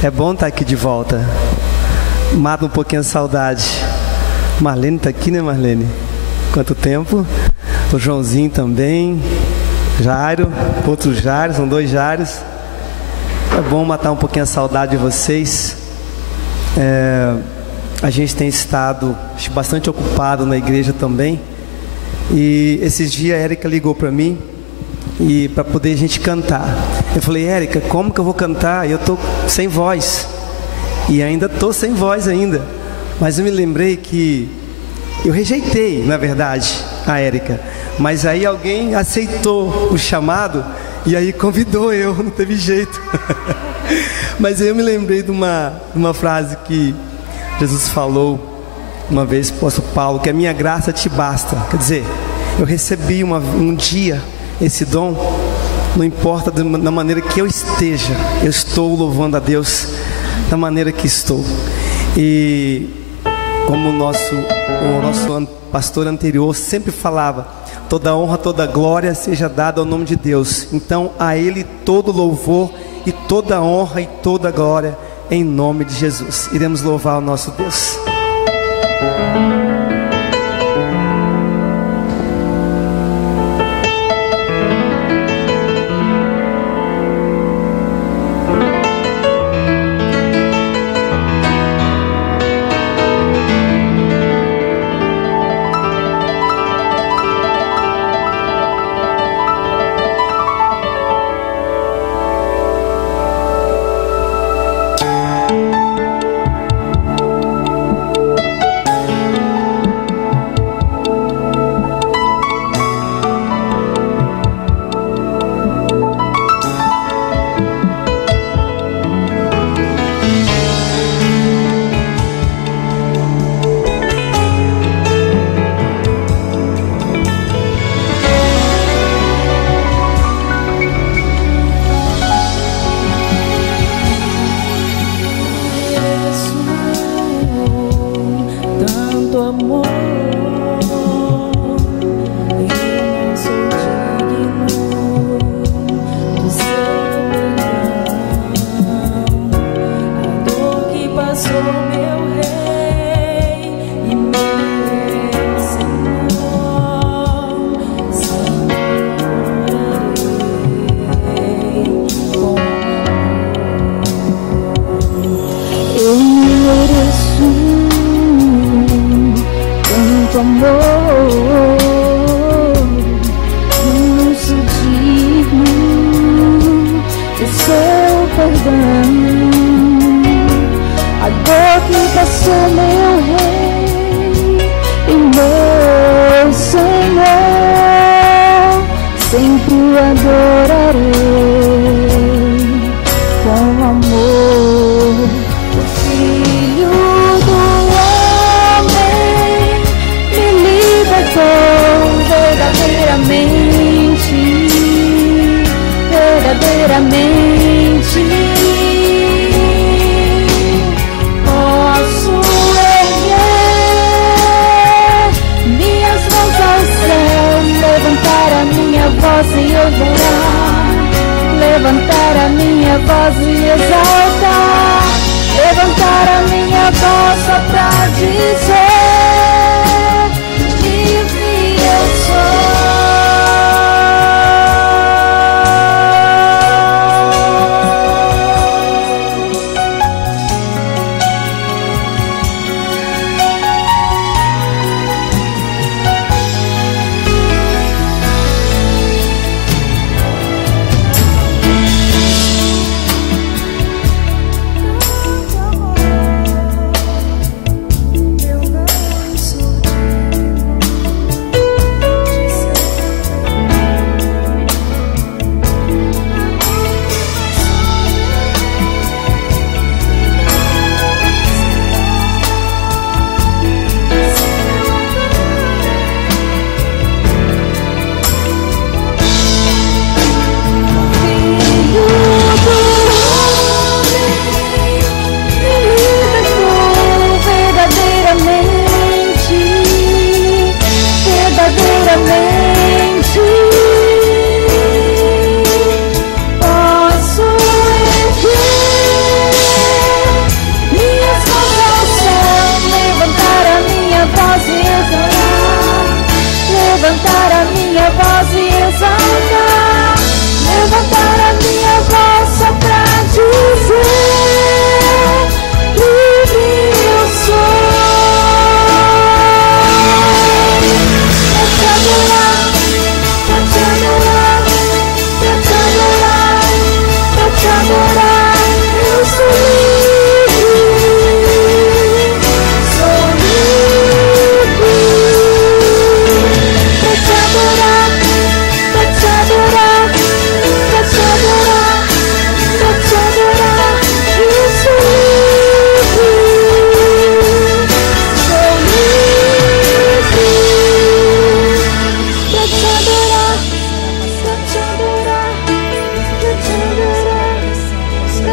É bom estar aqui de volta. Mata um pouquinho a saudade. Marlene está aqui, né, Marlene? Quanto tempo? O Joãozinho também. Jairo, outro Jairo, são 2 Jairos. É bom matar um pouquinho a saudade de vocês. A gente tem estado bastante ocupado na igreja também. E esses dias a Érica ligou para mim e para poder a gente cantar. Eu falei: Érica, como que eu vou cantar? Eu tô sem voz. E ainda tô sem voz ainda. Mas eu me lembrei que eu rejeitei, na verdade, a Érica. Mas aí alguém aceitou o chamado e aí convidou eu, não teve jeito. Mas eu me lembrei de uma frase que Jesus falou uma vez para o apóstolo Paulo, que a minha graça te basta. Quer dizer, eu recebi um dia esse dom, não importa da maneira que eu esteja, eu estou louvando a Deus da maneira que estou. E como o nosso pastor anterior sempre falava, toda honra, toda glória seja dada ao nome de Deus. Então a Ele todo louvor e toda honra e toda glória em nome de Jesus. Iremos louvar o nosso Deus. Meu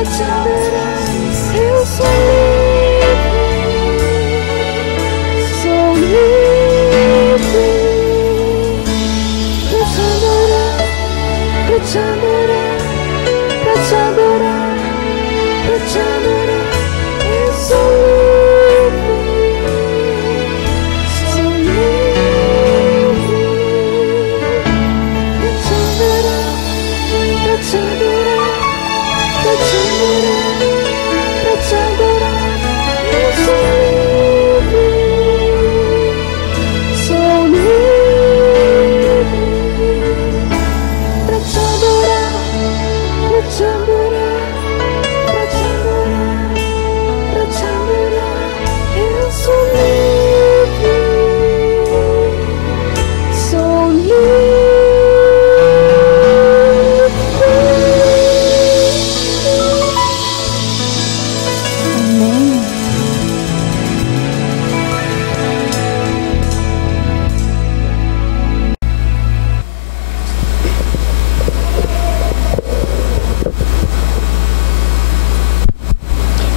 te adorar. Eu sou livre pra te adorar, pra te adorar, pra te adorar, pra te adorar. Eu sou livre, sou livre pra te adorar, pra te adorar, pra te adorar, pra te adorar. Eu sou livre, sou livre pra te adorar, pra te adorar, pra te adorar, pra te adorar. Eu sou livre, sou livre. Amém.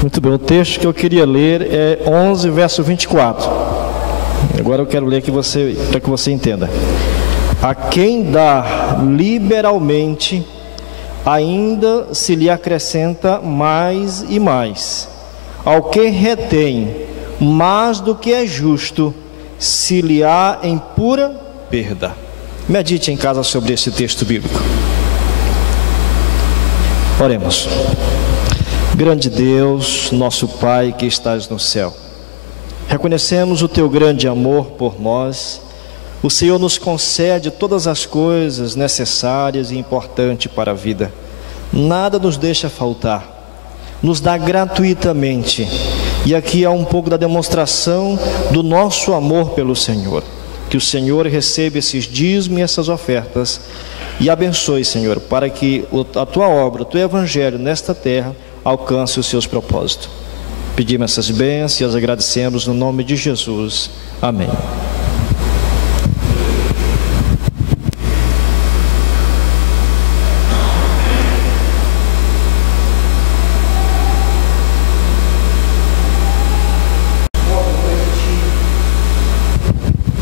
Muito bem, o texto que eu queria ler é 11, verso 24. Agora eu quero ler para que você entenda. A quem dá liberalmente, ainda se lhe acrescenta mais e mais. Ao que retém mais do que é justo, se lhe há em pura perda. Medite em casa sobre esse texto bíblico. Oremos. Grande Deus, nosso Pai que estás no céu, reconhecemos o Teu grande amor por nós. O Senhor nos concede todas as coisas necessárias e importantes para a vida. Nada nos deixa faltar, nos dá gratuitamente. E aqui há um pouco da demonstração do nosso amor pelo Senhor. Que o Senhor receba esses dízimos e essas ofertas e abençoe, Senhor, para que a Tua obra, o Teu Evangelho nesta terra alcance os seus propósitos. Pedimos essas bênçãos e as agradecemos no nome de Jesus. Amém.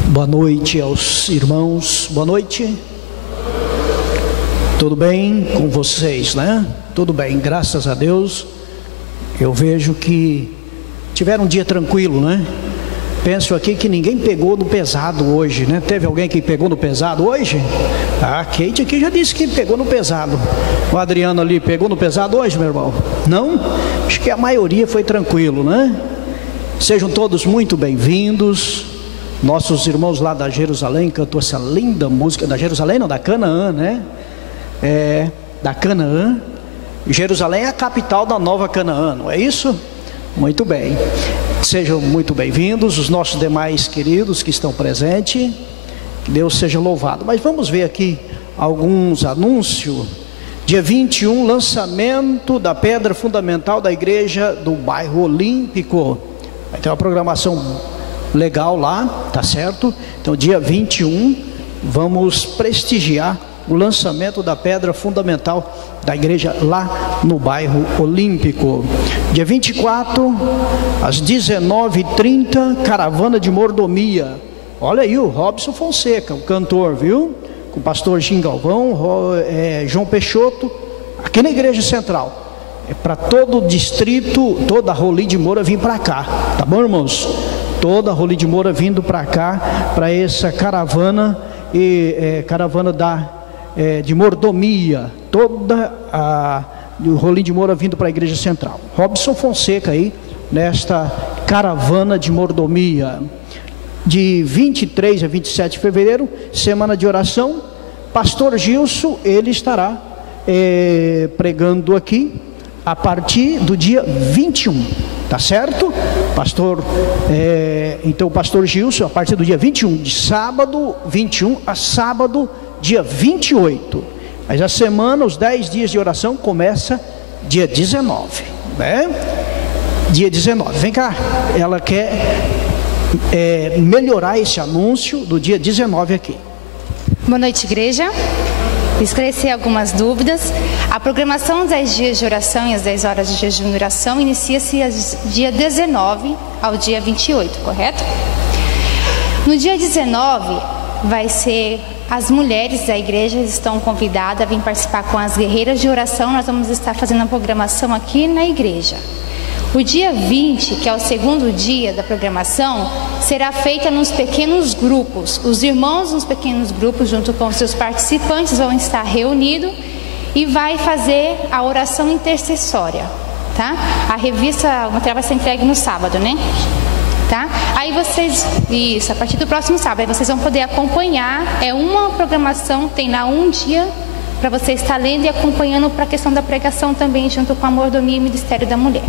Boa noite aos irmãos, boa noite. Tudo bem com vocês, né? Tudo bem, graças a Deus. Eu vejo que tiveram um dia tranquilo, né? Penso aqui que ninguém pegou no pesado hoje, né? Teve alguém que pegou no pesado hoje? A Kate aqui já disse que pegou no pesado. O Adriano ali pegou no pesado hoje, meu irmão? Não? Acho que a maioria foi tranquilo, né? Sejam todos muito bem-vindos. Nossos irmãos lá da Jerusalém cantou essa linda música, da Jerusalém não, da Canaã, né? Da Canaã. Jerusalém é a capital da nova Canaã, não é isso? Muito bem. Sejam muito bem-vindos os nossos demais queridos que estão presentes. Que Deus seja louvado. Mas vamos ver aqui alguns anúncios. Dia 21, lançamento da pedra fundamental da igreja do bairro Olímpico. Vai ter uma programação legal lá, tá certo? Então dia 21 vamos prestigiar o lançamento da pedra fundamental da igreja lá no bairro Olímpico. Dia 24 às 19h30, caravana de mordomia. Olha aí o Robson Fonseca, o cantor, viu? Com o pastor Jim Galvão, João Peixoto, aqui na igreja central. É para todo o distrito, toda a Rolim de Moura vir para cá, tá bom, irmãos? Toda a Rolim de Moura vindo para cá, para essa caravana caravana de mordomia, toda o Rolim de Moura vindo para a igreja central. Robson Fonseca aí, nesta caravana de mordomia. De 23 a 27 de fevereiro, semana de oração. Pastor Gilson, ele estará pregando aqui a partir do dia 21, tá certo? Então o pastor Gilson, a partir do dia 21, de sábado 21 a sábado dia 28, mas a semana, os 10 dias de oração começa dia 19, né? Dia 19, vem cá, ela quer melhorar esse anúncio do dia 19 aqui. Boa noite, igreja. esclarecer algumas dúvidas. A programação dos 10 dias de oração e as 10 horas de jejum e oração inicia-se dia 19 ao dia 28, correto? No dia 19 vai ser... As mulheres da igreja estão convidadas a vir participar com as guerreiras de oração. Nós vamos estar fazendo a programação aqui na igreja. O dia 20, que é o segundo dia da programação, será feita nos pequenos grupos. Os irmãos nos pequenos grupos, junto com seus participantes, vão estar reunidos e vai fazer a oração intercessória, tá? A revista, o material vai ser entregue no sábado, né? Tá? Aí vocês, isso, a partir do próximo sábado, aí vocês vão poder acompanhar, é uma programação, tem lá um dia para você estar lendo e acompanhando para a questão da pregação também, junto com a mordomia e Ministério da Mulher.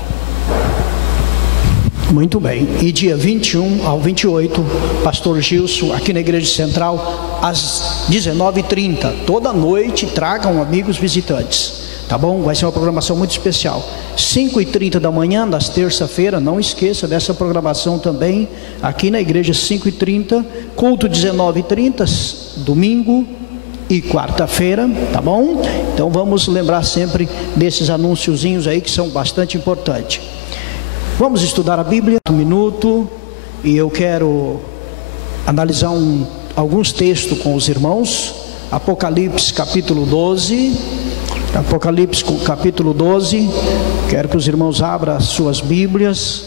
Muito bem, e dia 21 ao 28, pastor Gilson, aqui na Igreja Central, às 19h30, toda noite, tragam amigos visitantes. Tá bom? Vai ser uma programação muito especial. 5h30 da manhã, das terça-feira, não esqueça dessa programação também, aqui na igreja 5h30, culto 19h30, domingo e quarta-feira, tá bom? Então vamos lembrar sempre desses anunciozinhos aí que são bastante importantes. Vamos estudar a Bíblia, um minuto, e eu quero analisar alguns textos com os irmãos. Apocalipse capítulo 12. Apocalipse capítulo 12, quero que os irmãos abram as suas Bíblias,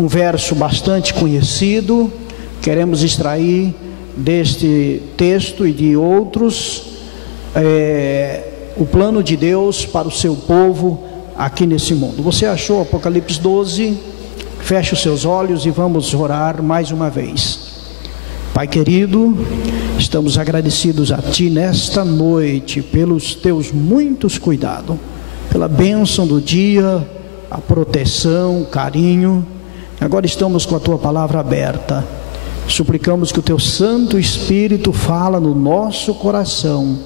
um verso bastante conhecido, queremos extrair deste texto e de outros, o plano de Deus para o seu povo aqui nesse mundo. Você achou Apocalipse 12? Feche os seus olhos e vamos orar mais uma vez. Pai querido, estamos agradecidos a Ti nesta noite pelos Teus muitos cuidados, pela bênção do dia, a proteção, o carinho. Agora estamos com a Tua palavra aberta. Suplicamos que o Teu Santo Espírito fala no nosso coração,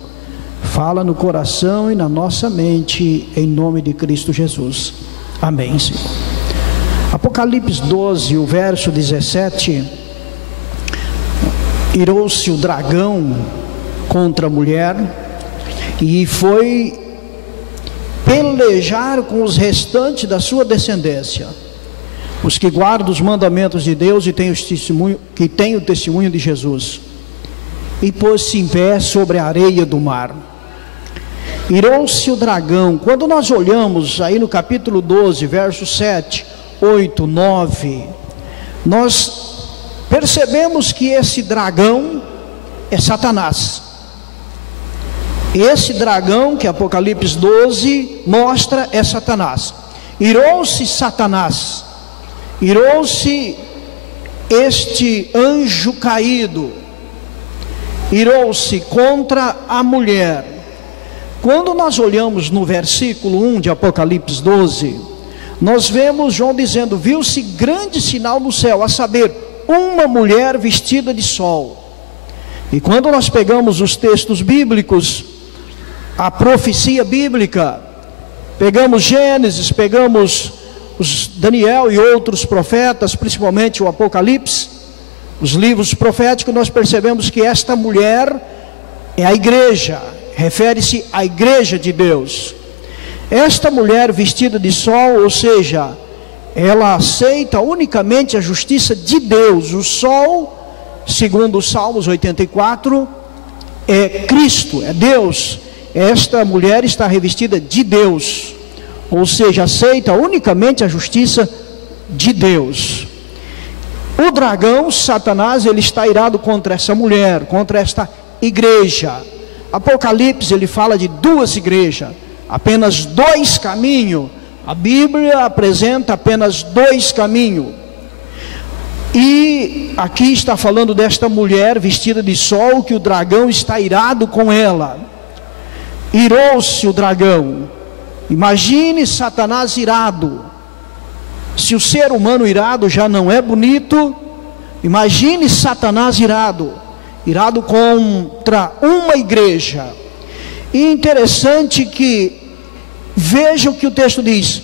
fala no coração e na nossa mente, em nome de Cristo Jesus. Amém, Senhor. Apocalipse 12, o verso 17... Irou-se o dragão contra a mulher e foi pelejar com os restantes da sua descendência, os que guardam os mandamentos de Deus e têm o testemunho de Jesus, e pôs-se em pé sobre a areia do mar. Irou-se o dragão. Quando nós olhamos aí no capítulo 12, versos 7, 8, 9, nós percebemos que esse dragão é Satanás. Esse dragão que Apocalipse 12 mostra é Satanás. Irou-se Satanás, irou-se este anjo caído, irou-se contra a mulher. Quando nós olhamos no versículo 1 de Apocalipse 12, nós vemos João dizendo: viu-se grande sinal no céu, a saber, uma mulher vestida de sol. E quando nós pegamos os textos bíblicos, a profecia bíblica, pegamos Gênesis, pegamos os Daniel e outros profetas, principalmente o Apocalipse, os livros proféticos, nós percebemos que esta mulher é a igreja, refere-se à igreja de Deus. Esta mulher vestida de sol, ou seja, ela aceita unicamente a justiça de Deus. O sol, segundo os Salmos 84, é Cristo, é Deus. Esta mulher está revestida de Deus, ou seja, aceita unicamente a justiça de Deus. O dragão, Satanás, ele está irado contra essa mulher, contra esta igreja. Apocalipse, ele fala de duas igrejas, apenas dois caminhos. A Bíblia apresenta apenas dois caminhos. E aqui está falando desta mulher vestida de sol, que o dragão está irado com ela. Irou-se o dragão. Imagine Satanás irado. Se o ser humano irado já não é bonito, imagine Satanás irado. Irado contra uma igreja. E interessante que veja o que o texto diz: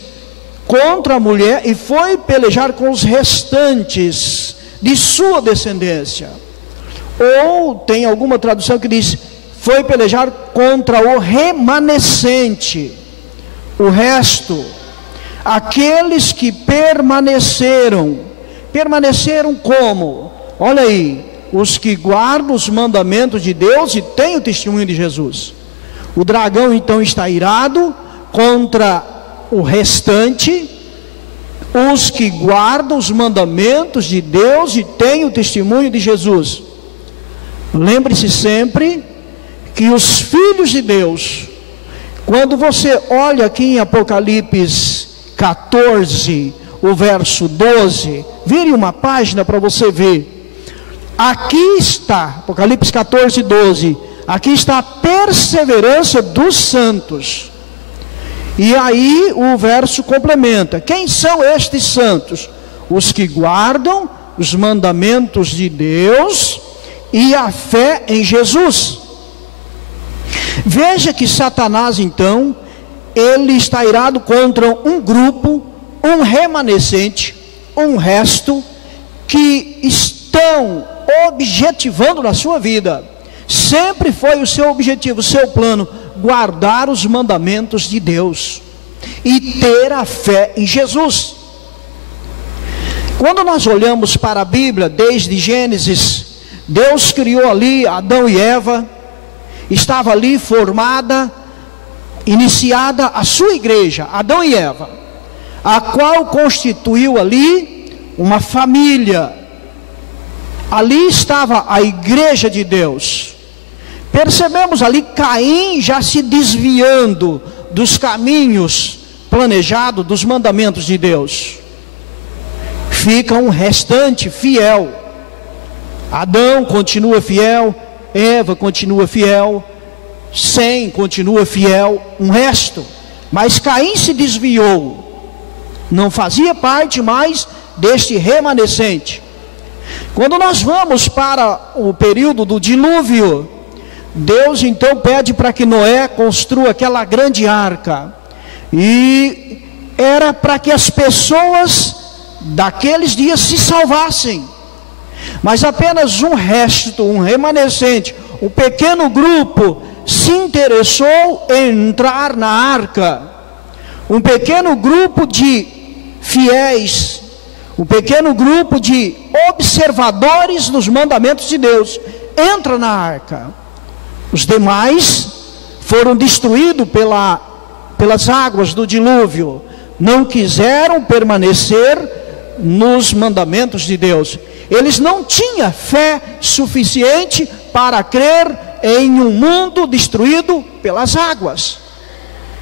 contra a mulher, e foi pelejar com os restantes de sua descendência. Ou tem alguma tradução que diz: foi pelejar contra o remanescente, o resto, aqueles que permaneceram. Permaneceram como? Olha aí, os que guardam os mandamentos de Deus e têm o testemunho de Jesus. O dragão então está irado contra o restante, os que guardam os mandamentos de Deus e têm o testemunho de Jesus. Lembre-se sempre que os filhos de Deus, quando você olha aqui em Apocalipse 14, o verso 12, vire uma página para você ver. Aqui está, Apocalipse 14, 12, aqui está a perseverança dos santos. E aí o verso complementa: quem são estes santos? Os que guardam os mandamentos de Deus e a fé em Jesus. Veja que Satanás então, ele está irado contra um grupo, um remanescente, um resto, que estão objetivando na sua vida. Sempre foi o seu objetivo, o seu plano, guardar os mandamentos de Deus e ter a fé em Jesus. Quando nós olhamos para a Bíblia, desde Gênesis, Deus criou ali Adão e Eva, estava ali formada, iniciada a sua igreja, Adão e Eva, a qual constituiu ali uma família. Ali estava a igreja de Deus. Percebemos ali Caim já se desviando dos caminhos planejados, dos mandamentos de Deus. Fica um restante fiel. Adão continua fiel, Eva continua fiel, Sem continua fiel, um resto. Mas Caim se desviou, não fazia parte mais deste remanescente. Quando nós vamos para o período do dilúvio, Deus então pede para que Noé construa aquela grande arca, e era para que as pessoas daqueles dias se salvassem. Mas apenas um resto, um remanescente, um pequeno grupo se interessou em entrar na arca. Um pequeno grupo de fiéis, um pequeno grupo de observadores dos mandamentos de Deus entra na arca. Os demais foram destruídos pelas águas do dilúvio. Não quiseram permanecer nos mandamentos de Deus. Eles não tinham fé suficiente para crer em um mundo destruído pelas águas.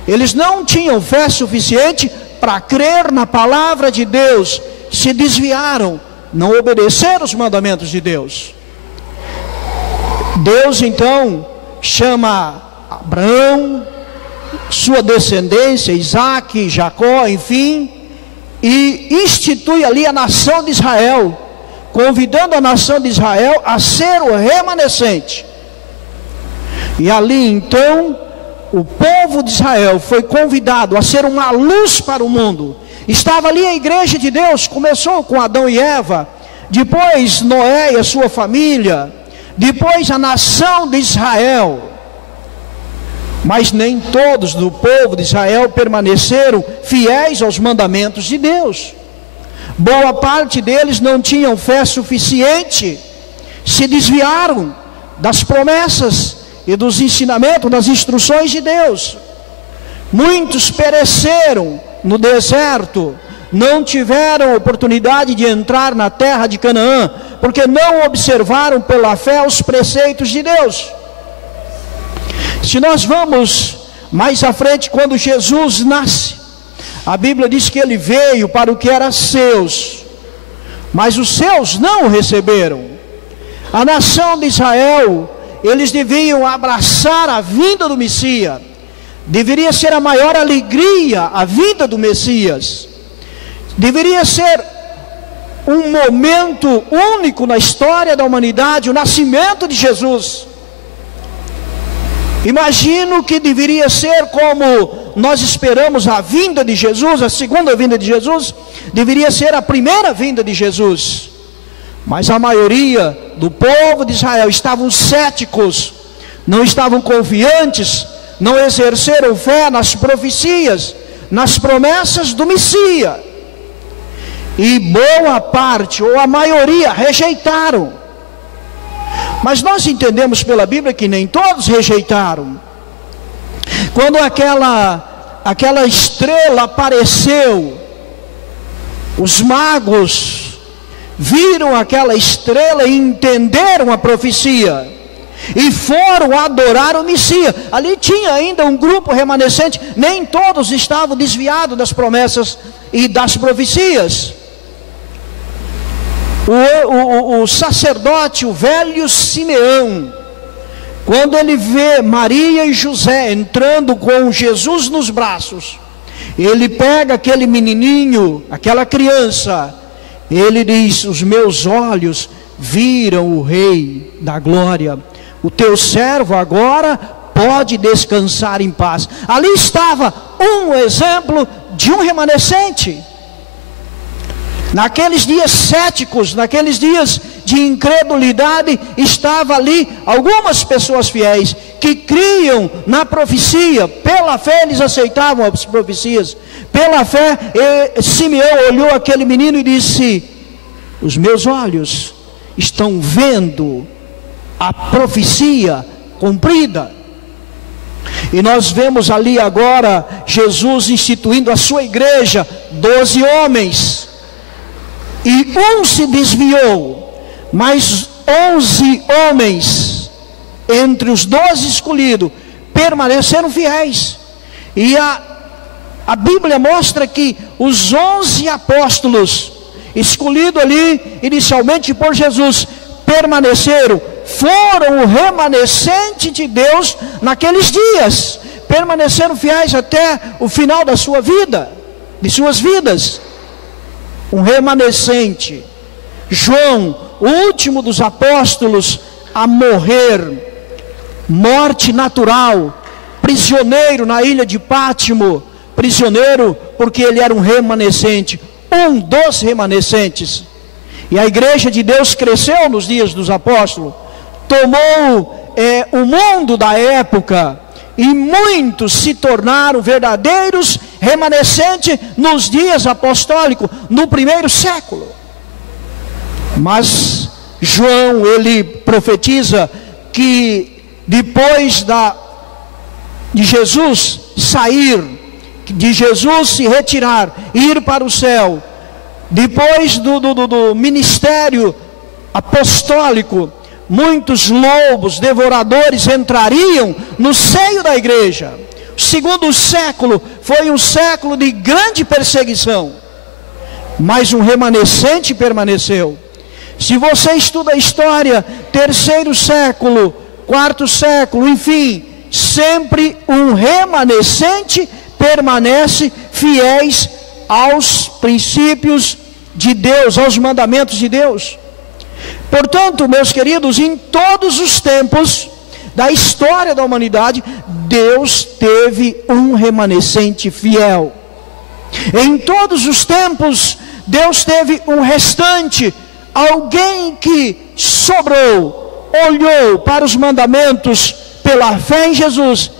Eles não tinham fé suficiente para crer na palavra de Deus. Se desviaram, não obedeceram os mandamentos de Deus. Deus então chama Abraão, sua descendência, Isaac, Jacó, enfim, e institui ali a nação de Israel, convidando a nação de Israel a ser o remanescente. E ali então o povo de Israel foi convidado a ser uma luz para o mundo. Estava ali a igreja de Deus, começou com Adão e Eva, depois Noé e a sua família, depois a nação de Israel. Mas nem todos do povo de Israel permaneceram fiéis aos mandamentos de Deus. Boa parte deles não tinham fé suficiente, se desviaram das promessas e dos ensinamentos, das instruções de Deus. Muitos pereceram no deserto, não tiveram oportunidade de entrar na terra de Canaã, porque não observaram pela fé os preceitos de Deus. Se nós vamos mais à frente, quando Jesus nasce, a Bíblia diz que ele veio para o que era seus, mas os seus não o receberam. A nação de Israel, eles deviam abraçar a vinda do Messias. Deveria ser a maior alegria a vinda do Messias. Deveria ser um momento único na história da humanidade, o nascimento de Jesus. Imagino que deveria ser como nós esperamos a vinda de Jesus, a segunda vinda de Jesus, deveria ser a primeira vinda de Jesus. Mas a maioria do povo de Israel estavam céticos, não estavam confiantes, não exerceram fé nas profecias, nas promessas do Messias. E boa parte, ou a maioria, rejeitaram. Mas nós entendemos pela Bíblia que nem todos rejeitaram. Quando aquela estrela apareceu, os magos viram aquela estrela e entenderam a profecia e foram adorar o Messias. Ali tinha ainda um grupo remanescente, nem todos estavam desviados das promessas e das profecias. O sacerdote, o velho Simeão, quando ele vê Maria e José entrando com Jesus nos braços, ele pega aquele menininho, aquela criança, ele diz: os meus olhos viram o Rei da Glória, o teu servo agora pode descansar em paz. Ali estava um exemplo de um remanescente. Naqueles dias céticos, naqueles dias de incredulidade, estava ali algumas pessoas fiéis que criam na profecia. Pela fé eles aceitavam as profecias. Pela fé, Simeão olhou aquele menino e disse: os meus olhos estão vendo a profecia cumprida. E nós vemos ali agora Jesus instituindo a sua igreja, 12 homens. E um se desviou, mas 11 homens, entre os 12 escolhidos, permaneceram fiéis. E a Bíblia mostra que os 11 apóstolos, escolhidos ali inicialmente por Jesus, permaneceram, foram o remanescente de Deus naqueles dias, permaneceram fiéis até o final da sua vida, de suas vidas. Um remanescente. João, o último dos apóstolos a morrer, morte natural, prisioneiro na ilha de Pátimo, prisioneiro porque ele era um remanescente, um dos remanescentes. E a igreja de Deus cresceu nos dias dos apóstolos, tomou o mundo da época, e muitos se tornaram verdadeiros remanescentes nos dias apostólicos, no primeiro século. Mas João, ele profetiza que depois de Jesus sair, de Jesus se retirar, ir para o céu, depois do ministério apostólico, muitos lobos devoradores entrariam no seio da igreja. O segundo século foi um século de grande perseguição, mas um remanescente permaneceu. Se você estuda a história, terceiro século, quarto século, enfim, sempre um remanescente permanece fiéis aos princípios de Deus, aos mandamentos de Deus. Portanto, meus queridos, em todos os tempos da história da humanidade, Deus teve um remanescente fiel. Em todos os tempos, Deus teve um restante, alguém que sobrou, olhou para os mandamentos pela fé em Jesus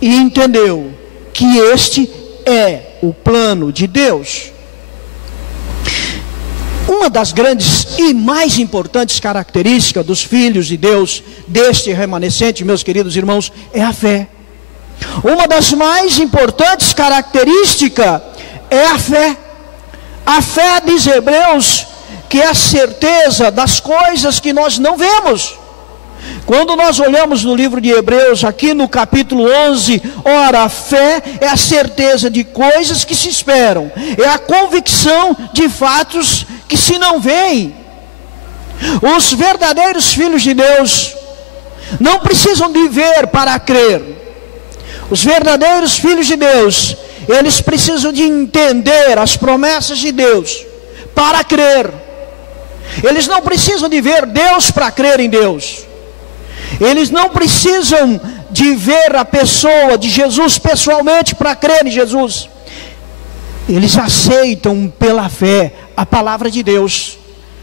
e entendeu que este é o plano de Deus. Uma das grandes e mais importantes características dos filhos de Deus, deste remanescente, meus queridos irmãos, é a fé. Uma das mais importantes características é a fé. A fé, diz Hebreus, que é a certeza das coisas que nós não vemos. Quando nós olhamos no livro de Hebreus, aqui no capítulo 11, ora, a fé é a certeza de coisas que se esperam, é a convicção de fatos que se não veem. Os verdadeiros filhos de Deus não precisam de ver para crer. Os verdadeiros filhos de Deus, eles precisam de entender as promessas de Deus para crer. Eles não precisam de ver Deus para crer em Deus. Eles não precisam de ver a pessoa de Jesus pessoalmente para crer em Jesus. Eles aceitam pela fé a palavra de Deus.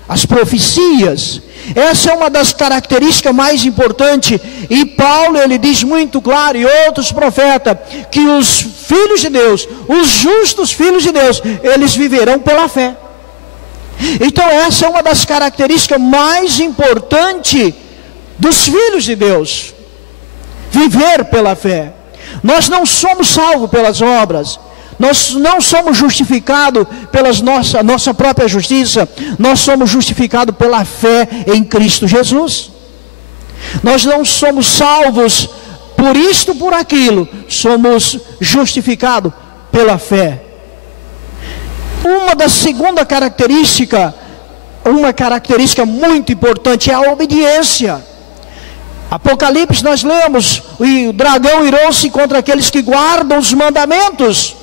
as profecias. Essa é uma das características mais importantes. E Paulo, ele diz muito claro, e outros profetas, que os filhos de Deus, os justos filhos de Deus, eles viverão pela fé. Então essa é uma das características mais importantes dos filhos de Deus. Viver pela fé. Nós não somos salvos pelas obras. Nós não somos justificados pela nossa própria justiça. Nós somos justificados pela fé em Cristo Jesus. Nós não somos salvos por isto, por aquilo. Somos justificados pela fé. Uma segunda característica, uma característica muito importante, é a obediência. Apocalipse nós lemos, e o dragão irou-se contra aqueles que guardam os mandamentos.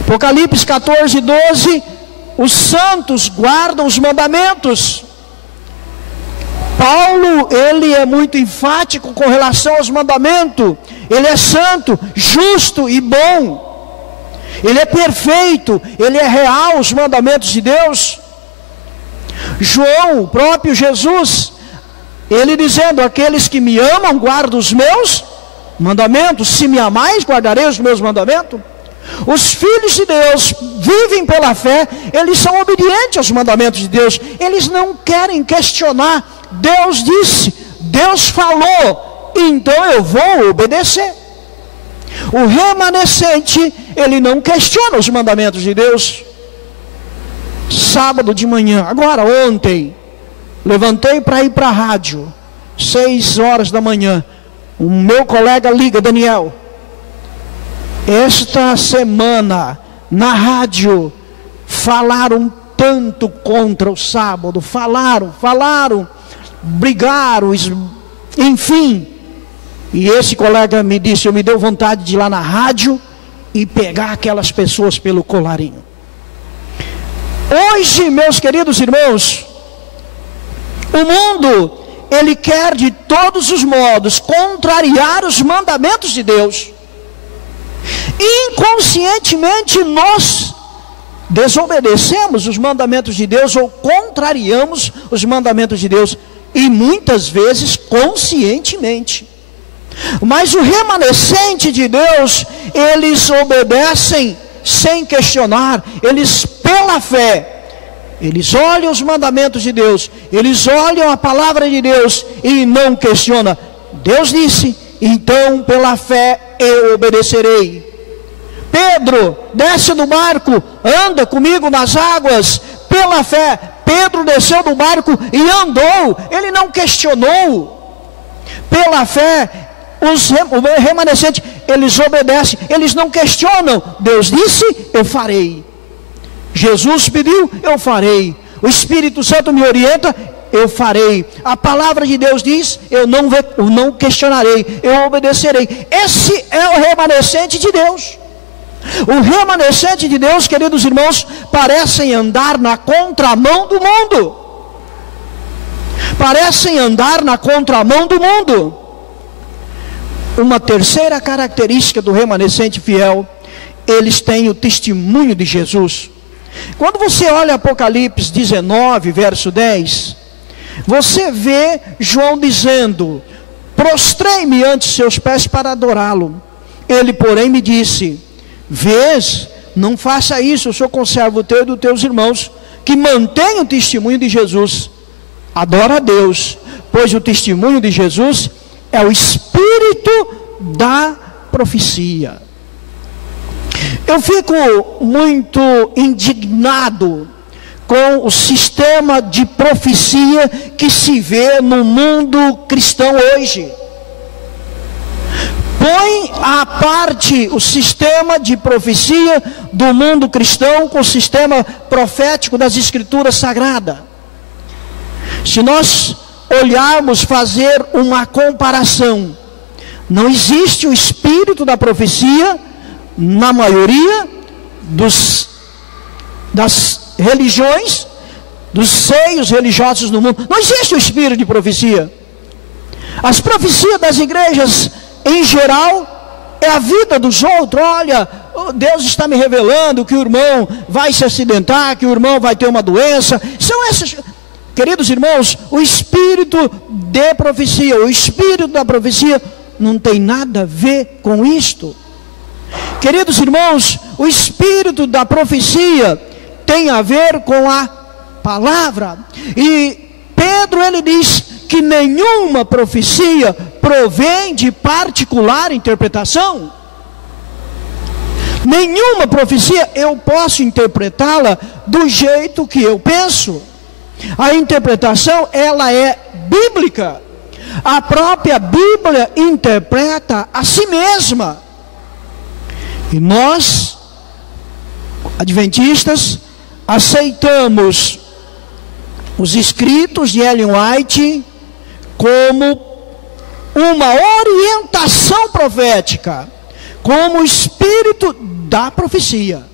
Apocalipse 14, 12, os santos guardam os mandamentos. Paulo, ele é muito enfático com relação aos mandamentos. Ele é santo, justo e bom. Ele é perfeito, ele é real, os mandamentos de Deus. João, o próprio Jesus, ele dizendo: aqueles que me amam guardam os meus mandamentos. Se me amais, guardarei os meus mandamentos. Os filhos de Deus vivem pela fé, eles são obedientes aos mandamentos de Deus. Eles não querem questionar. Deus disse, Deus falou, então eu vou obedecer. O remanescente, ele não questiona os mandamentos de Deus. Sábado de manhã, agora ontem, levantei para ir para a rádio, 6 horas da manhã. O meu colega liga, Daniel, esta semana na rádio falaram tanto contra o sábado, falaram, brigaram, enfim. E esse colega me disse, me deu vontade de ir lá na rádio e pegar aquelas pessoas pelo colarinho. Hoje, meus queridos irmãos, o mundo, ele quer de todos os modos contrariar os mandamentos de Deus. Inconscientemente nós desobedecemos os mandamentos de Deus ou contrariamos os mandamentos de Deus, e muitas vezes conscientemente. Mas o remanescente de Deus, eles obedecem sem questionar, eles pela fé, eles olham os mandamentos de Deus, eles olham a palavra de Deus e não questionam. Deus disse, então pela fé eu obedecerei. Pedro, desce do barco, anda comigo nas águas. Pela fé, Pedro desceu do barco e andou, ele não questionou. Pela fé, o remanescente, eles obedecem, eles não questionam. Deus disse, eu farei. Jesus pediu, eu farei. O Espírito Santo me orienta, eu farei. A palavra de Deus diz, eu não questionarei, eu obedecerei. Esse é o remanescente de Deus. O remanescente de Deus, queridos irmãos, parecem andar na contramão do mundo. Parecem andar na contramão do mundo. Uma terceira característica do remanescente fiel, eles têm o testemunho de Jesus. Quando você olha Apocalipse 19, verso 10, você vê João dizendo, prostrei-me ante seus pés para adorá-lo. Ele, porém, me disse, vês, não faça isso, eu sou conservo teu e dos teus irmãos, que mantém o testemunho de Jesus. Adora a Deus, pois o testemunho de Jesus é o espírito da profecia. Eu fico muito indignado com o sistema de profecia que se vê no mundo cristão hoje. Põe à parte o sistema de profecia do mundo cristão com o sistema profético das Escrituras Sagradas. Se nós olharmos, fazer uma comparação, não existe o espírito da profecia na maioria das religiões, dos seios religiosos do mundo. Não existe o espírito de profecia. As profecias das igrejas em geral é a vida dos outros. Olha, Deus está me revelando que o irmão vai se acidentar, que o irmão vai ter uma doença. São essas, queridos irmãos, o espírito de profecia, o espírito da profecia não tem nada a ver com isto. Queridos irmãos, o espírito da profecia tem a ver com a palavra. E Pedro, ele diz que nenhuma profecia provém de particular interpretação. Nenhuma profecia eu posso interpretá-la do jeito que eu penso. A interpretação, ela é bíblica. A própria Bíblia interpreta a si mesma. E nós, adventistas, aceitamos os escritos de Ellen White como uma orientação profética, como o espírito da profecia.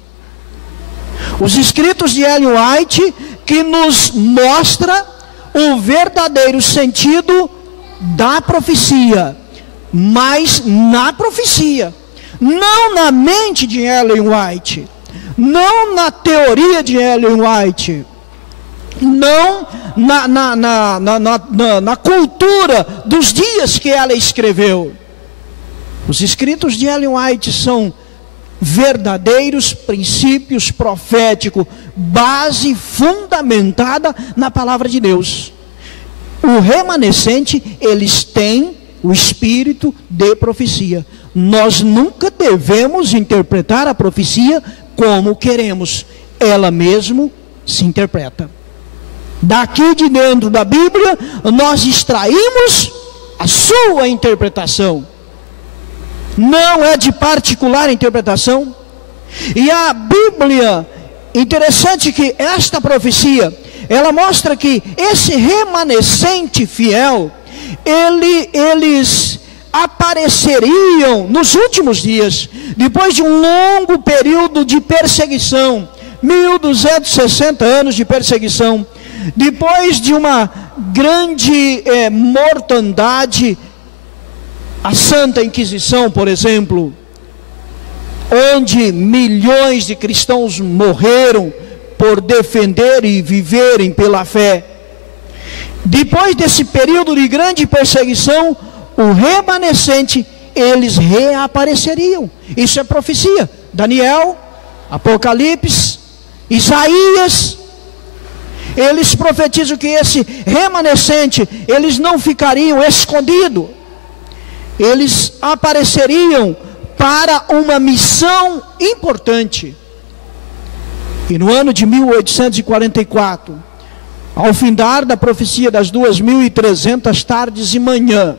Os escritos de Ellen White que nos mostra o verdadeiro sentido da profecia, mas na profecia, não na mente de Ellen White, não na teoria de Ellen White, não na cultura dos dias que ela escreveu. Os escritos de Ellen White são verdadeiros princípios proféticos, base fundamentada na palavra de Deus. O remanescente, eles têm o espírito de profecia. Nós nunca devemos interpretar a profecia como queremos. Ela mesmo se interpreta. Daqui de dentro da Bíblia, nós extraímos a sua interpretação. Não é de particular interpretação. E a Bíblia, interessante que esta profecia, ela mostra que esse remanescente fiel, eles apareceriam nos últimos dias, depois de um longo período de perseguição, 1260 anos de perseguição, depois de uma grande mortandade, a Santa Inquisição, por exemplo, onde milhões de cristãos morreram por defender e viverem pela fé. Depois desse período de grande perseguição, o remanescente, eles reapareceriam. Isso é profecia. Daniel, Apocalipse, Isaías, eles profetizam que esse remanescente, eles não ficariam escondidos. Eles apareceriam para uma missão importante. E no ano de 1844, ao findar da profecia das 2.300 tardes e manhã,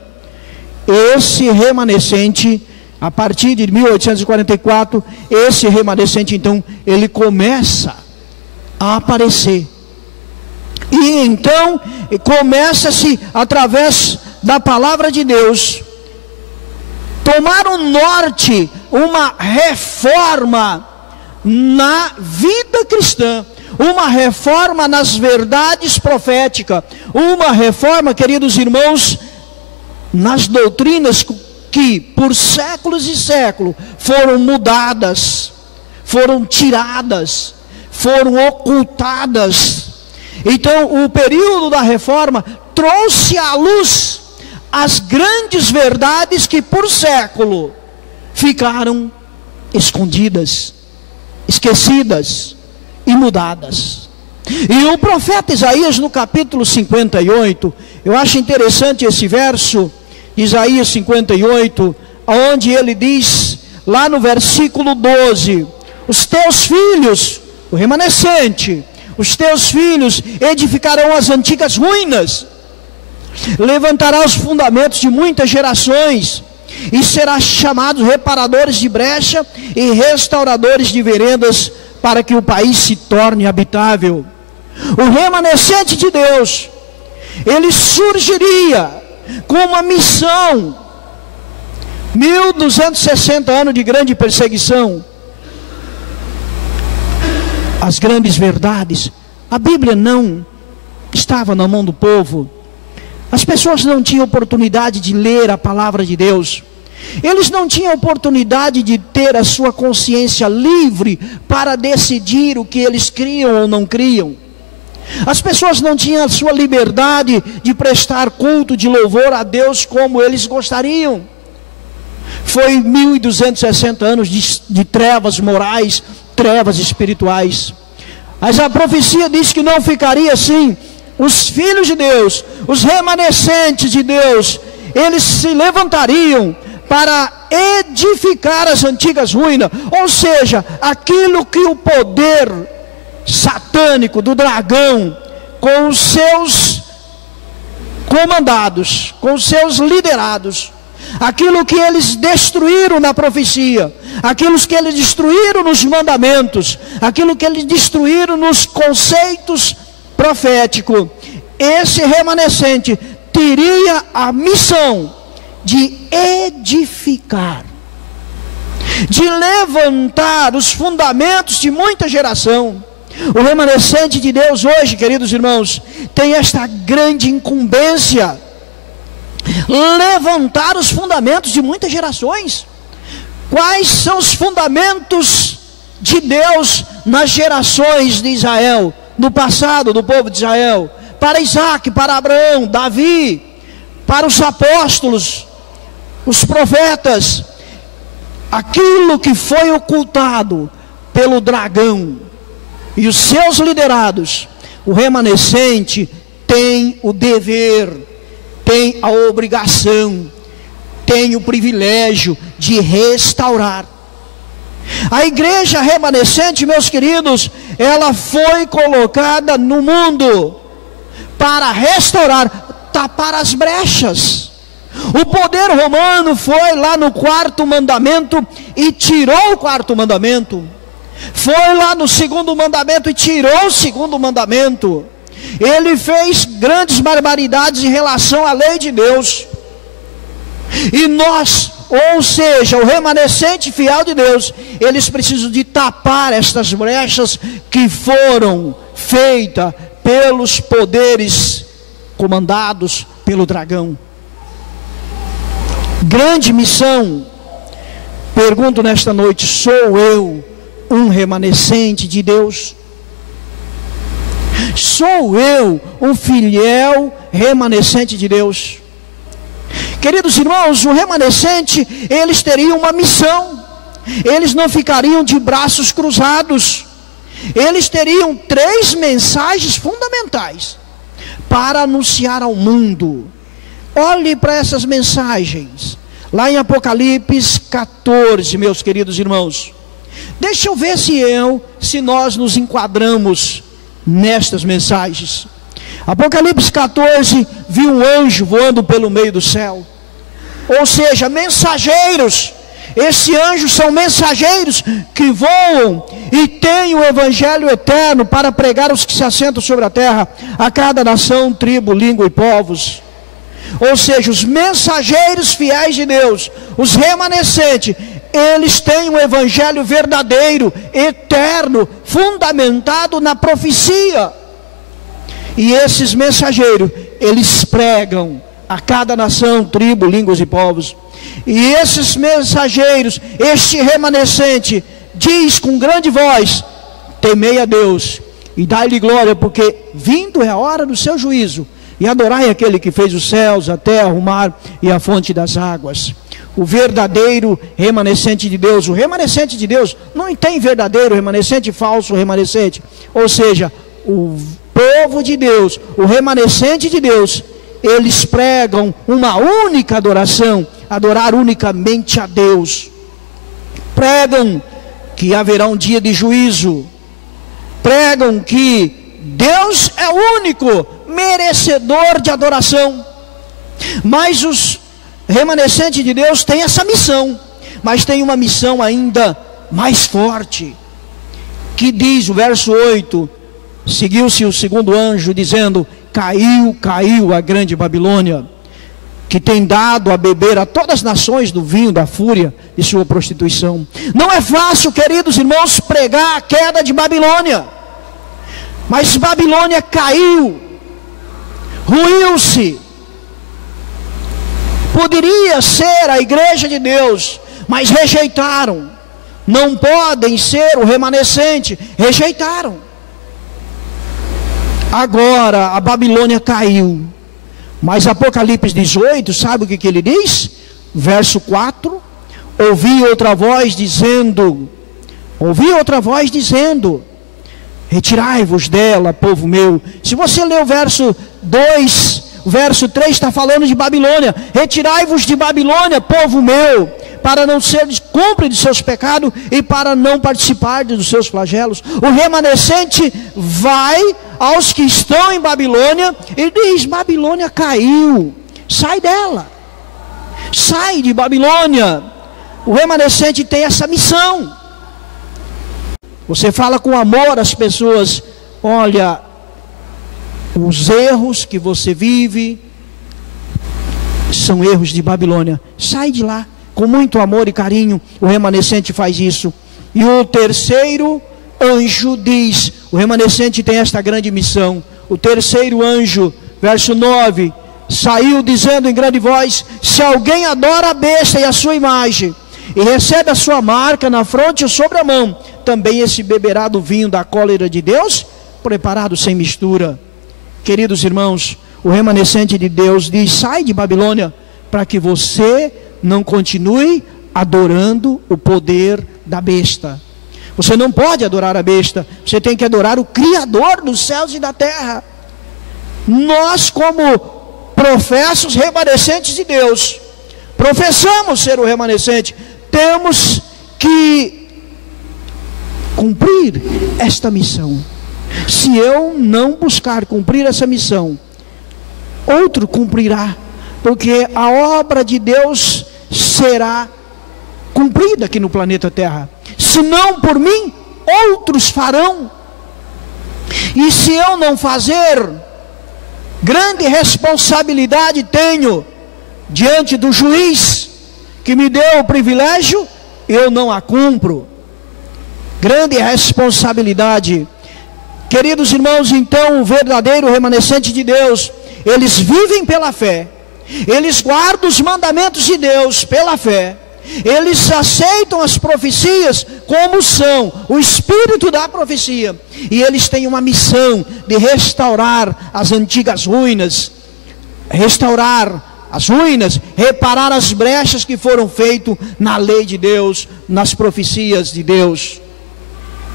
esse remanescente, a partir de 1844, esse remanescente então, ele começa a aparecer. E então, começa-se através da palavra de Deus, tomar um norte, uma reforma na vida cristã, uma reforma nas verdades proféticas, uma reforma, queridos irmãos, nas doutrinas que por séculos e séculos foram mudadas, foram tiradas, foram ocultadas. Então o período da reforma trouxe à luz as grandes verdades que por século ficaram escondidas, esquecidas e mudadas. E o profeta Isaías, no capítulo 58, eu acho interessante esse verso, Isaías 58, onde ele diz, lá no versículo 12, os teus filhos, o remanescente, os teus filhos edificarão as antigas ruínas, levantará os fundamentos de muitas gerações, e será chamados reparadores de brecha e restauradores de veredas, para que o país se torne habitável. O remanescente de Deus, ele surgiria com uma missão. 1260 anos de grande perseguição. As grandes verdades, a Bíblia não estava na mão do povo. As pessoas não tinham oportunidade de ler a palavra de Deus. Eles não tinham oportunidade de ter a sua consciência livre para decidir o que eles criam ou não criam. As pessoas não tinham a sua liberdade de prestar culto de louvor a Deus como eles gostariam. Foi 1260 anos de trevas morais, trevas espirituais. Mas a profecia diz que não ficaria assim. Os filhos de Deus, os remanescentes de Deus, eles se levantariam para edificar as antigas ruínas. Ou seja, aquilo que o poder satânico do dragão, com os seus comandados, com os seus liderados, aquilo que eles destruíram na profecia, aquilo que eles destruíram nos mandamentos, aquilo que eles destruíram nos conceitos proféticos, esse remanescente teria a missão de edificar, de levantar os fundamentos de muita geração. O remanescente de Deus hoje, queridos irmãos, tem esta grande incumbência: levantar os fundamentos de muitas gerações. Quais são os fundamentos de Deus nas gerações de Israel, no passado do povo de Israel? Para Isaac, para Abraão, Davi, para os apóstolos, os profetas. Aquilo que foi ocultado pelo dragão e os seus liderados, o remanescente tem o dever, tem a obrigação, tem o privilégio de restaurar. A igreja remanescente, meus queridos, ela foi colocada no mundo para restaurar, tapar as brechas. O poder romano foi lá no quarto mandamento e tirou o quarto mandamento. Foi lá no segundo mandamento e tirou o segundo mandamento. Ele fez grandes barbaridades em relação à lei de Deus. E nós, ou seja, o remanescente fiel de Deus, eles precisam de tapar estas brechas que foram feitas pelos poderes comandados pelo dragão. Grande missão. Pergunto nesta noite: sou eu um remanescente de Deus? Sou eu um fiel remanescente de Deus? Queridos irmãos, o remanescente, eles teriam uma missão. Eles não ficariam de braços cruzados. Eles teriam 3 mensagens fundamentais para anunciar ao mundo. Olhe para essas mensagens, lá em Apocalipse 14, meus queridos irmãos. Deixa eu ver se nós nos enquadramos nestas mensagens. Apocalipse 14, vi um anjo voando pelo meio do céu. Ou seja, mensageiros. Esses anjos são mensageiros que voam e têm o evangelho eterno para pregar aos que se assentam sobre a terra, a cada nação, tribo, língua e povos. Ou seja, os mensageiros fiéis de Deus, os remanescentes, eles têm um evangelho verdadeiro, eterno, fundamentado na profecia. E esses mensageiros, eles pregam a cada nação, tribo, línguas e povos. E esses mensageiros, este remanescente, diz com grande voz: temei a Deus e dai-lhe glória, porque vindo é a hora do seu juízo, e adorai aquele que fez os céus, a terra, o mar e a fonte das águas. O verdadeiro remanescente de Deus. O remanescente de Deus não tem verdadeiro remanescente e falso remanescente. Ou seja, o povo de Deus, o remanescente de Deus, eles pregam uma única adoração, adorar unicamente a Deus. Pregam que haverá um dia de juízo. Pregam que Deus é o único merecedor de adoração. Mas os remanescentes de Deus têm essa missão, mas tem uma missão ainda mais forte, que diz o verso 8: seguiu-se o segundo anjo dizendo: caiu a grande Babilônia, que tem dado a beber a todas as nações do vinho da fúria de sua prostituição. Não é fácil, queridos irmãos, pregar a queda de Babilônia, mas Babilônia caiu, ruiu-se, Poderia ser a igreja de Deus, mas rejeitaram. Não podem ser o remanescente, rejeitaram. Agora a Babilônia caiu. Mas Apocalipse 18, sabe o que ele diz? Verso 4: ouvi outra voz dizendo, retirai-vos dela, povo meu. Se você ler o verso 2, o verso 3 está falando de Babilônia. Retirai-vos de Babilônia, povo meu, para não seres cúmplices de seus pecados e para não participar dos seus flagelos. O remanescente vai aos que estão em Babilônia e diz: Babilônia caiu, sai dela, sai de Babilônia. O remanescente tem essa missão. Você fala com amor às pessoas: olha, os erros que você vive são erros de Babilônia, sai de lá. Com muito amor e carinho, o remanescente faz isso. E o terceiro anjo diz: o remanescente tem esta grande missão. O terceiro anjo, verso 9, saiu dizendo em grande voz: se alguém adora a besta e a sua imagem, e recebe a sua marca na fronte ou sobre a mão, também esse beberá do vinho da cólera de Deus, preparado sem mistura. Queridos irmãos, o remanescente de Deus diz: sai de Babilônia, para que você não continue adorando o poder da besta. Você não pode adorar a besta, você tem que adorar o Criador dos céus e da terra. Nós, como professos remanescentes de Deus, professamos ser o remanescente, temos que cumprir esta missão. Se eu não buscar cumprir essa missão, outro cumprirá, porque a obra de Deus será cumprida aqui no planeta Terra. Se não por mim, outros farão. E se eu não fazer, grande responsabilidade tenho diante do juiz que me deu o privilégio, eu não a cumpro. Grande responsabilidade. Queridos irmãos, então o verdadeiro remanescente de Deus, eles vivem pela fé, eles guardam os mandamentos de Deus pela fé, eles aceitam as profecias como são, o espírito da profecia, e eles têm uma missão de restaurar as antigas ruínas, reparar as brechas que foram feitas na lei de Deus, nas profecias de Deus.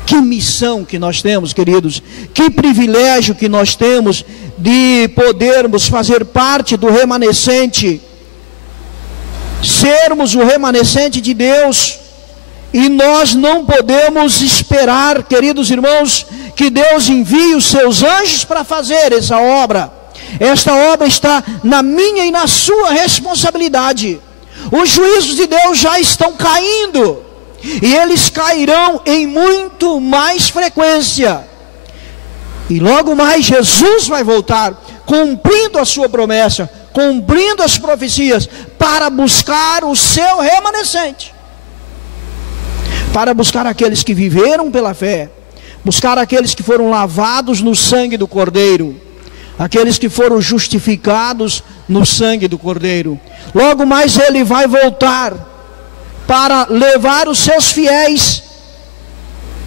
Que missão que nós temos, queridos, que privilégio que nós temos de podermos fazer parte do remanescente, sermos o remanescente de Deus. E nós não podemos esperar, queridos irmãos, que Deus envie os seus anjos para fazer essa obra. Esta obra está na minha e na sua responsabilidade. Os juízos de Deus já estão caindo, e eles cairão em muito mais frequência. E logo mais Jesus vai voltar, cumprindo a sua promessa, cumprindo as profecias, para buscar o seu remanescente, para buscar aqueles que viveram pela fé, buscar aqueles que foram lavados no sangue do Cordeiro, aqueles que foram justificados no sangue do Cordeiro. Logo mais ele vai voltar para levar os seus fiéis,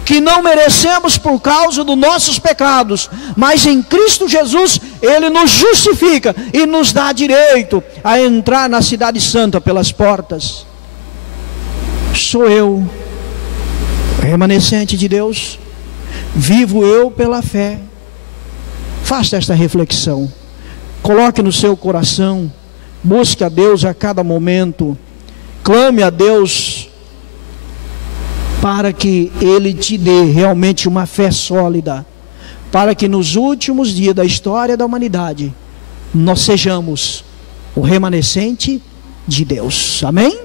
que não merecemos por causa dos nossos pecados, mas em Cristo Jesus ele nos justifica e nos dá direito a entrar na cidade santa pelas portas. Sou eu, remanescente de Deus, vivo eu pela fé? Faça esta reflexão, coloque no seu coração, busque a Deus a cada momento, clame a Deus para que Ele te dê realmente uma fé sólida, para que nos últimos dias da história da humanidade nós sejamos o remanescente de Deus. Amém?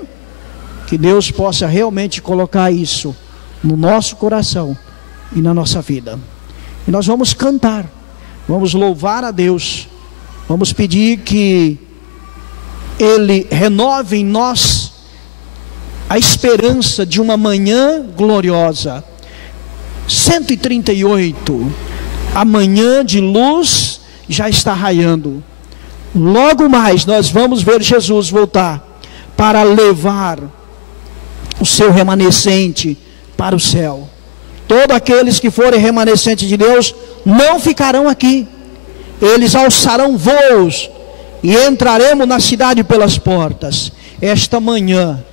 Que Deus possa realmente colocar isso no nosso coração e na nossa vida. E nós vamos cantar, vamos louvar a Deus, vamos pedir que Ele renove em nós a esperança de uma manhã gloriosa. 138, a manhã de luz já está raiando. Logo mais nós vamos ver Jesus voltar para levar o seu remanescente para o céu. Todos aqueles que forem remanescentes de Deus não ficarão aqui. Eles alçarão voos e entraremos na cidade pelas portas. Esta manhã,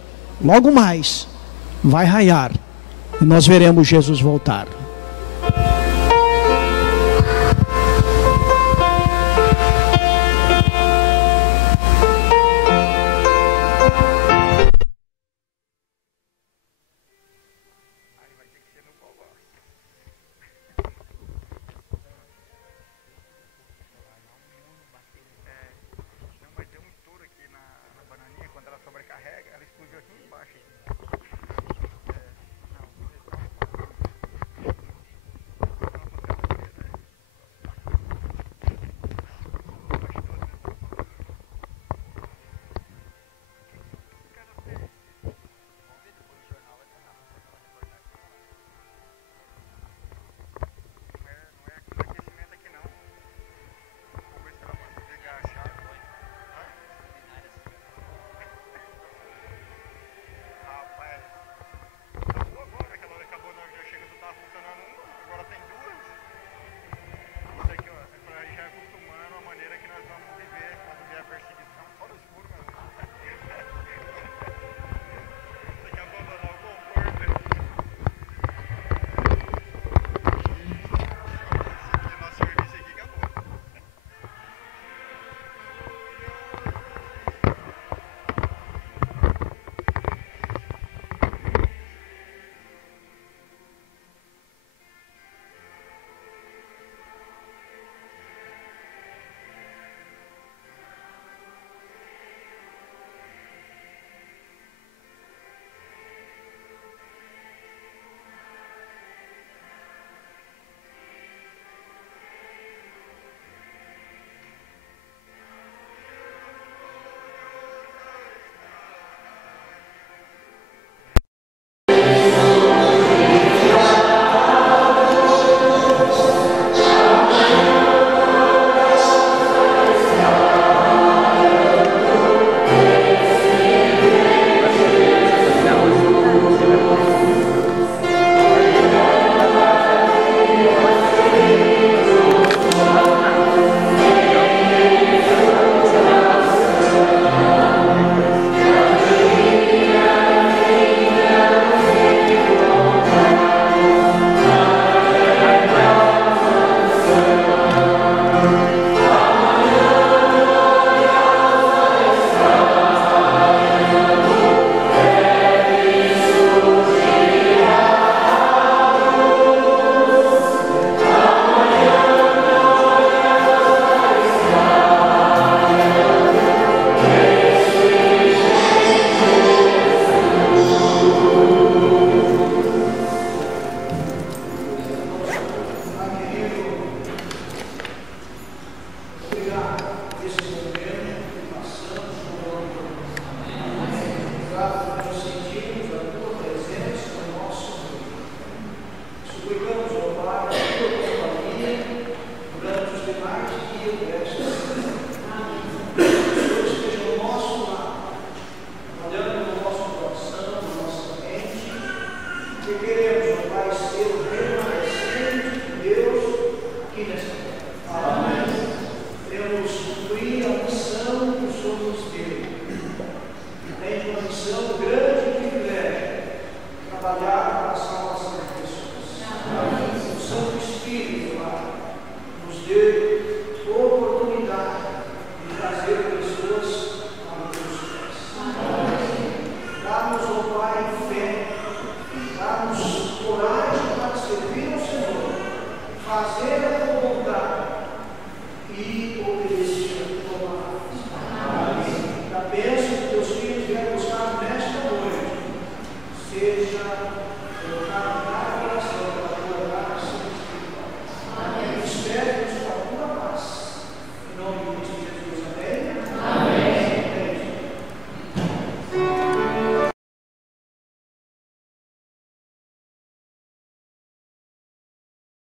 logo mais, vai raiar e nós veremos Jesus voltar.